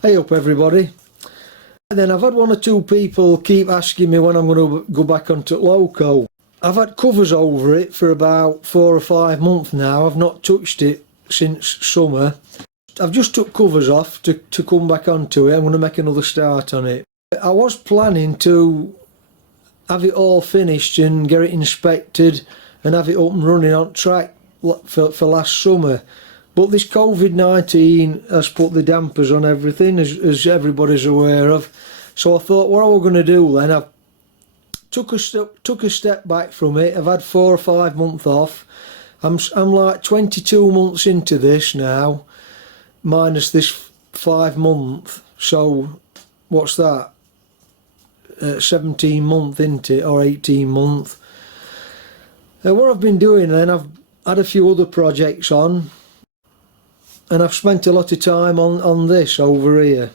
Hey up everybody. And then I've had one or two people keep asking me when I'm going to go back onto Loco. I've had covers over it for about 4 or 5 months now. I've not touched it since summer. I've just took covers off to come back onto it. I'm going to make another start on it. I was planning to have it all finished and get it inspected and have it up and running on track for last summer. But this COVID-19 has put the dampers on everything, as everybody's aware of. So I thought, what are we going to do then? I took a step back from it. I've had 4 or 5 months off. I'm like 22 months into this now, minus this 5 month. So what's that? 17 month into it, or 18 month. What I've been doing then, I've had a few other projects on. And I've spent a lot of time on this over here.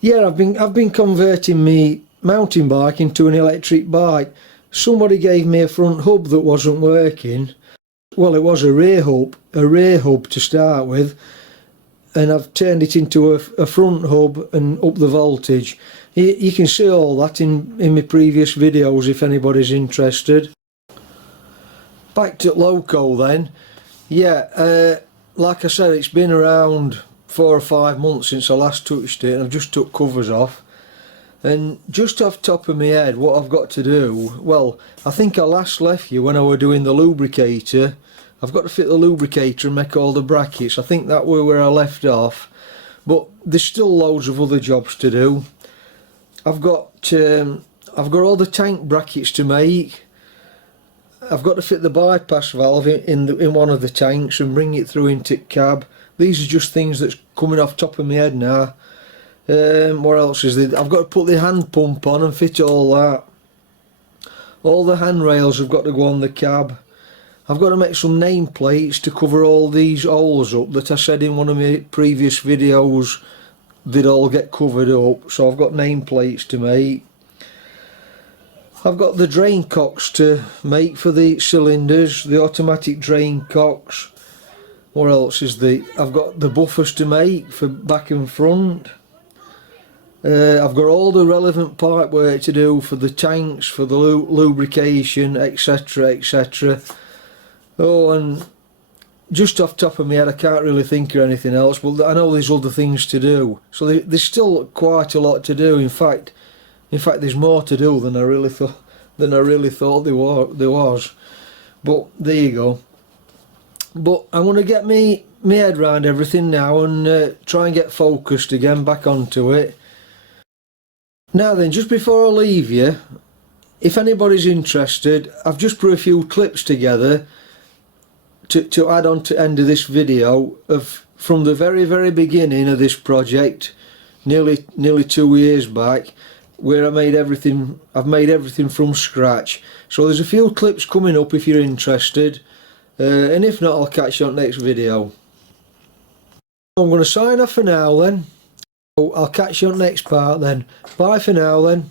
Yeah, I've been converting me mountain bike into an electric bike. Somebody gave me a front hub that wasn't working. Well, it was a rear hub to start with, and I've turned it into a front hub and up the voltage. You can see all that in my previous videos if anybody's interested. Back to Loco then. Yeah, like I said, it's been around 4 or 5 months since I last touched it, and I've just took covers off. And just off the top of my head, what I've got to do, well, I think I last left you when I were doing the lubricator. I've got to fit the lubricator and make all the brackets. I think that were where I left off. But there's still loads of other jobs to do. I've got all the tank brackets to make. I've got to fit the bypass valve in one of the tanks and bring it through into cab. These are just things that's coming off top of my head now. What else is there? I've got to put the hand pump on and fit all that. All the handrails have got to go on the cab. I've got to make some nameplates to cover all these holes up that I said in one of my previous videos they'd all get covered up. So I've got nameplates to make. I've got the drain cocks to make for the cylinders, the automatic drain cocks. What else is I've got the buffers to make for back and front. I've got all the relevant pipe work to do for the tanks, for the lubrication, etc, etc. Oh, and just off the top of my head I can't really think of anything else, but I know there's other things to do. So there's still quite a lot to do. In fact there's more to do than I really thought there was. But there you go. But I'm going to get my head around everything now and try and get focused again back onto it. Now then, just before I leave you, if anybody's interested, I've just put a few clips together to add on to the end of this video from the very beginning of this project, nearly 2 years back, where I've made everything from scratch. So there's a few clips coming up if you're interested, and if not, I'll catch you on the next video. I'm going to sign off for now then. I'll catch you on the next part then. Bye for now then.